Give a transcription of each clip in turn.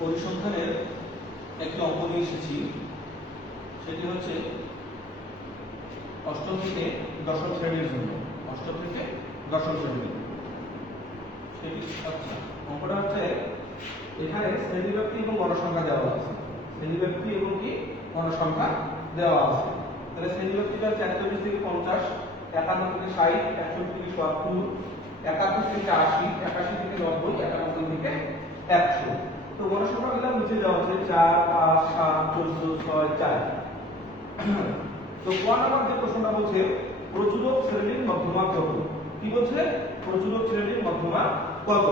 পরিসংখ্যানের একটি অঙ্ক নিয়ে এসেছি, সেটি হচ্ছে অষ্টম থেকে দশম শ্রেণীর জন্য। অষ্টম থেকে দশম শ্রেণী সেটি আচ্ছা, অঙ্কটা হচ্ছে এখানে শ্রেণীব্যাপ্তি এবং গণসংখ্যা দেওয়া আছে। শ্রেণীব্যাপ্তি এবং কি গণসংখ্যা দেওয়া আছে। তাহলে শ্রেণীব্যাপ্তিটা ৪৪ থেকে ৫০, ৫১ থেকে ৬০, ৬১ থেকে ৭০, ৭১ থেকে ৮০, ৮১ থেকে ৯০, ৯১ থেকে ১০০। তো গণসংখ্যাগুলো নিচে দেওয়া আছে ৪, ৫, ৭, ১৪, ৬, ৪। তো ক নাম্বার যে প্রশ্নটা বলছে প্রচুরক শ্রেণীর মধ্যমা কত? কি বলছে? প্রচুরক শ্রেণীর মধ্যমা কত?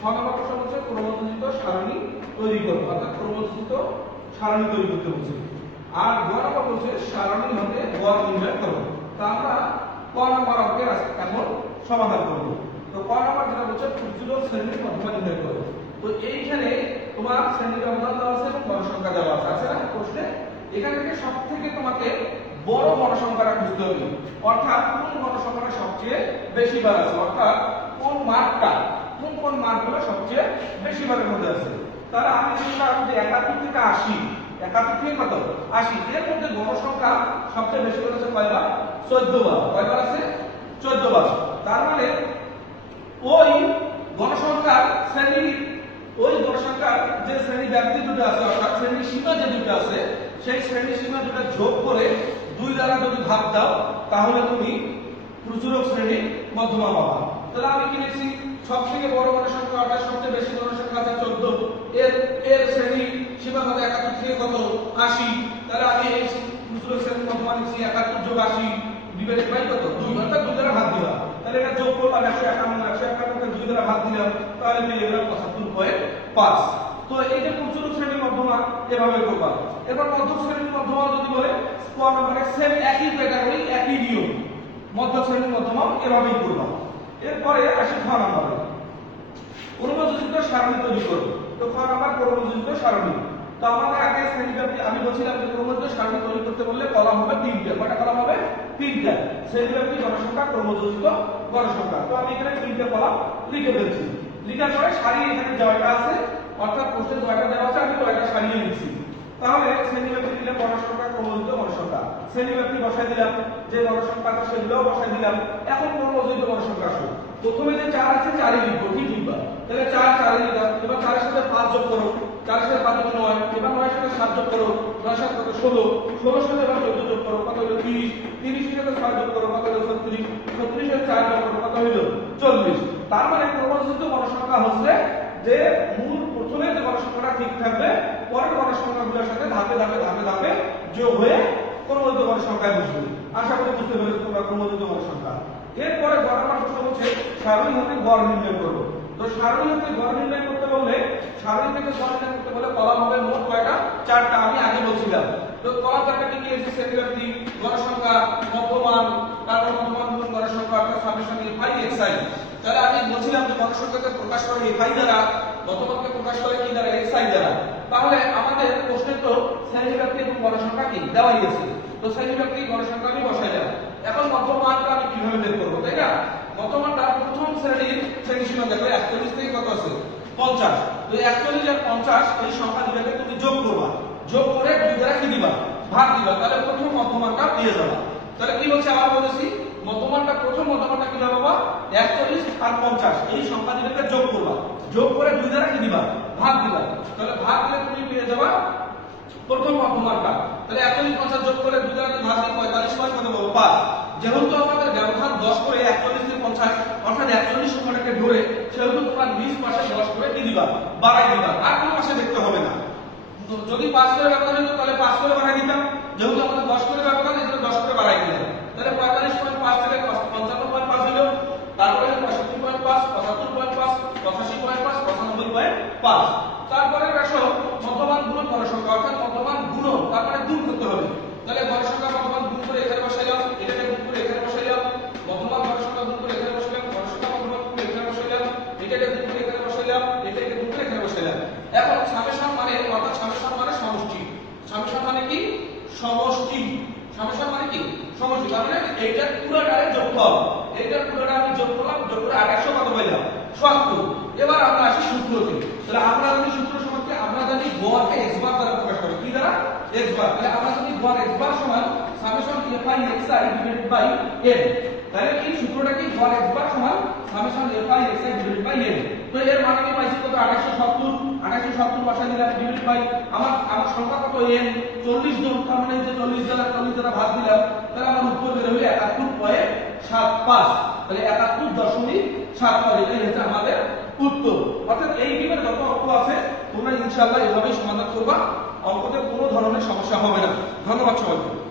ক নাম্বার প্রশ্ন বলছে ক্রমযোজিত সারণী তৈরি করো, অর্থাৎ ক্রমযোজিত সারণী তৈরি করতে বলছে। আর গ নাম্বার বলছে সারণী হতে গড় নির্ণয় করো। তা আমরা ক নাম্বার অঙ্কের এখন সমাধান করব। তো ক নাম্বার যেটা বলছে প্রচুরক শ্রেণীর মধ্যমা নির্ণয় করো। তো এইখানে তোমার শ্রেণীর ব্যবধান দেওয়া আছে এবং গণসংখ্যা দেওয়া আছে, আছে না প্রশ্নে? এখান থেকে সবথেকে তোমাকে বড় গণসংখ্যাটা খুঁজতে হবে, অর্থাৎ কোন গণসংখ্যাটা সবচেয়ে বেশি বার আছে, অর্থাৎ কোন মার্কটা কোন মার্কগুলো সবচেয়ে বেশি বারের মধ্যে আছে। তাহলে আমি বললাম যে ৭১ থেকে ৮০, ৭১ থেকে কত ৮০, এর মধ্যে গণসংখ্যা সবচেয়ে বেশি বার আছে কয়বার? ১৪ বার। কয়বার আছে? ১৪ বার। তার মানে ওই গণসংখ্যার শ্রেণী, ওই গণসংখ্যার যে শ্রেণী ব্যাপ্তি দুটো আছে, অর্থাৎ শ্রেণী সীমা যে দুটো আছে, সেই শ্রেণী সীমা দুটো যোগ করে ২ দ্বারা যদি ভাগ দাও তাহলে তুমি প্রচুরক শ্রেণীর মধ্যমা পাবা। তাহলে আমি কি লিখছি? সবথেকে বড় গণসংখ্যা অর্থাৎ সবচেয়ে বেশি গণসংখ্যা আছে ১৪, এর শ্রেণী সীমা কত? ৭১ থেকে কত ৮০। তাহলে আমি এই প্রচুরক শ্রেণীর মধ্যমা লিখছি ৭১ যোগ ৮০ ডিভাইডেড বাই কত ২, অর্থাৎ ২ দ্বারা ভাগ দিবা। তাহলে এটা যোগ করলাম ১৫১ কে ২ দ্বারা ভাগ দিলাম, তাহলে পেয়ে গেলাম ৭৫.৫। তো এই যে প্রচুরক শ্রেণীর মধ্যমা এভাবে করবা। এরপর মধ্যক শ্রেণীর মধ্যমা যদি বলে ক নম্বরে সেম একই ক্যাটাগরি একই নিয়ম, মধ্যক শ্রেণীর মধ্যমা এভাবেই করবা। এরপরে আসি খ নম্বরে ক্রমযোজিত সারণী তৈরি করব। তো খ নম্বর ক্রমযোজিত সারণী। তো আমাদের আগে শ্রেণীব্যাপ্তি আমি বলছিলাম যে ক্রমযোজিত সারণী তৈরি করতে বললে কলাম হবে ৩টা। কয়টা কলাম হবে? ৩টা। শ্রেণীব্যাপ্তি, গণসংখ্যা, ক্রমযোজিত গণসংখ্যা। তো আমি এখানে ৩টা কলাম লিখে ফেলছি। লিখার পরে সারি এখানে জয়টা আছে, অর্থাৎ প্রশ্নে জয়টা দেওয়া আছে, আমি জয়টা সারিয়ে নিচ্ছি। তাহলে শ্রেণীব্যাপ্তি দিলাম গণসংখ্যা, ক্রমযোজিত গণসংখ্যা। শ্রেণীব্যাপ্তি বসাই দিলাম, যে গণসংখ্যা আছে সেগুলো বসাই দিলাম। এখন ক্রমযোজিত গণসংখ্যা আসো। প্রথমে যে ৪ আছে ৪ এ লিখবো, ঠিক লিখবা। তাহলে ৪ এ লিখলাম। এবার ৪ এর সাথে ৫ যোগ করো, ৪ এর সাথে ৫ যোগ ৯, এবার ৯ এর সাথে ৭ যোগ করো, ৯ এর সাথে কত ১৬, ১৬ এর সাথে এবার ১৪ যোগ করো, কত হলো ৩০, ৩০ এর সাথে ৬ যোগ করো, কত হলো ৩৬, ৩৬ এর ৪ যোগ করো, কত হলো ৪০। তার মানে ক্রমযোজিত গণসংখ্যা হচ্ছে যে মূল প্রথমে যে গণসংখ্যাটা ঠিক থাকবে, পরের গণসংখ্যাগুলোর সাথে ধাপে ধাপে ধাপে ধাপে যোগ হয়ে ক্রমযোজিত গণসংখ্যায় বসবে। আশা করি বুঝতে পেরেছো তোমরা ক্রমযোজিত গণসংখ্যা। এরপরে গ নম্বর প্রশ্ন হচ্ছে সারণী হতে গড় নির্ণয় করব। তো সারণী হতে গড় নির্ণয় করতে বললে, সারণী থেকে গড় নির্ণয় করতে বলে কলাম হবে মোট কয়টা? ৪টা। আমি আগে বলছিলাম। তো কলাম ৪টা কি কি আছে? শ্রেণীব্যাপ্তি, গণসংখ্যা, মধ্যমান, তারপর মধ্যমান গুণ গণসংখ্যা অর্থাৎ সামেশন এফআই এক্সআই। তাহলে আমি বলছিলাম যে গণসংখ্যাকে প্রকাশ করে এফআই দ্বারা, মধ্যমানকে প্রকাশ করে কি দ্বারা? এক্সআই দ্বারা। তাহলে আমাদের প্রশ্নে তো শ্রেণীব্যাপ্তি এবং গণসংখ্যা কি দেওয়াই আছে। তো শ্রেণীব্যাপ্তি গণসংখ্যা আমি বসাইলাম। এখন মধ্যমানটা আমি কিভাবে বের করব, তাই না? মধ্যমানটা প্রথম শ্রেণীর শ্রেণীসীমা দেখো ৪১ থেকে কত আছে? ৫০। তো ৪১ আর ৫০ এই সংখ্যা দুটোকে তুমি যোগ করবা, যোগ করে ২ দ্বারা কি দিবা? ভাগ দিবা। তাহলে প্রথম মধ্যমানটা পেয়ে যাবা। তাহলে কি বলছে আবার বলেছি, মধ্যমানটা প্রথম মধ্যমানটা কি হবে বাবা? ৪১ আর ৫০ এই সংখ্যা দুটোকে যোগ করবা, যোগ করে ২ দ্বারা কি দিবা? ভাগ দিবা। তাহলে ভাগ দিলে তুমি পেয়ে যাবা প্রথম মধ্যমানটা। তাহলে ৪১ ৫০ যোগ করে ২ দ্বারা ভাগ দিলে ৪৫ হয় কত পাবো? ৫। যেহেতু আমাদের ব্যবধান ১০ করে ৪১ থেকে ৫০, অর্থাৎ ৪১ সংখ্যাটাকে ধরে, সেহেতু তোমরা নিজ পাশে ১০ করে কি দিবা? বাড়াই দিবা। আর কোনো পাশে দেখতে হবে না। তো যদি ৫ করে ব্যবধান হতো তাহলে ৫ করে বাড়াই দিতাম। যেহেতু আমাদের ১০ করে ব্যবধান, এজন্য ১০ করে বাড়াই দিলাম। তাহলে ৪৫.৫ থেকে ৫৫.৫ হলো, তারপরে ৬৫.৫, ৭৫.৫, ৮৫.৫, ৯৫.৫। তারপরে আসো মধ্যমান গুণন গণসংখ্যা, অর্থাৎ মধ্যমান গুণন, তার মানে গুণ করতে হবে। তাহলে গণসংখ্যা মধ্যমান গুণ করে এখানে বসাইলাম, এটাকে গুণ করে এখানে বসাইলাম, মধ্যমান গণসংখ্যা গুণ করে এখানে বসাইলাম, গণসংখ্যা মধ্যমান গুণ করে এখানে বসাইলাম, এটাকে গুণ করে এখানে বসাইলাম, এটাকে গুণ করে এখানে বসাইলাম। এখন সামেশন মানে, অর্থাৎ সামেশন মানে সমষ্টি। সামেশন মানে কি? সমষ্টি। সামেশন মানে কি? সমষ্টি। তার মানে এইটার পুরোটারে যোগফল, এইটার পুরোটা আমি যোগ করলাম, যোগ করে ৮১০০ কত পাইলাম? ৭০। এবার আমরা আসি সূত্রতে। তাহলে আমরা যদি সূত্র সম্পর্কে আমরা x বার, তাহলে আমরা যদি গড় x বার সমান summation fi xi divided by n, তাহলে এই সূত্রটা কি গড় x বার সমান summation fi xi divided by n। তো এর মান আমি পাইছি কত 2870 বসাই দিলাম ডিভাইডেড বাই আমার সংখ্যা কত n 40 জন, তার মানে যে 40 দ্বারা ভাগ দিলাম, তাহলে আমার উত্তর বের হবে 71.75, তাহলে 71.75, এটাই হচ্ছে আমাদের উত্তর। অর্থাৎ এই বিভাগে যত অঙ্ক আছে তোমরা ইনশাআল্লাহ এভাবেই সমাধান করবা, অঙ্কতে কোনো ধরনের সমস্যা হবে না। ধন্যবাদ সবাইকে।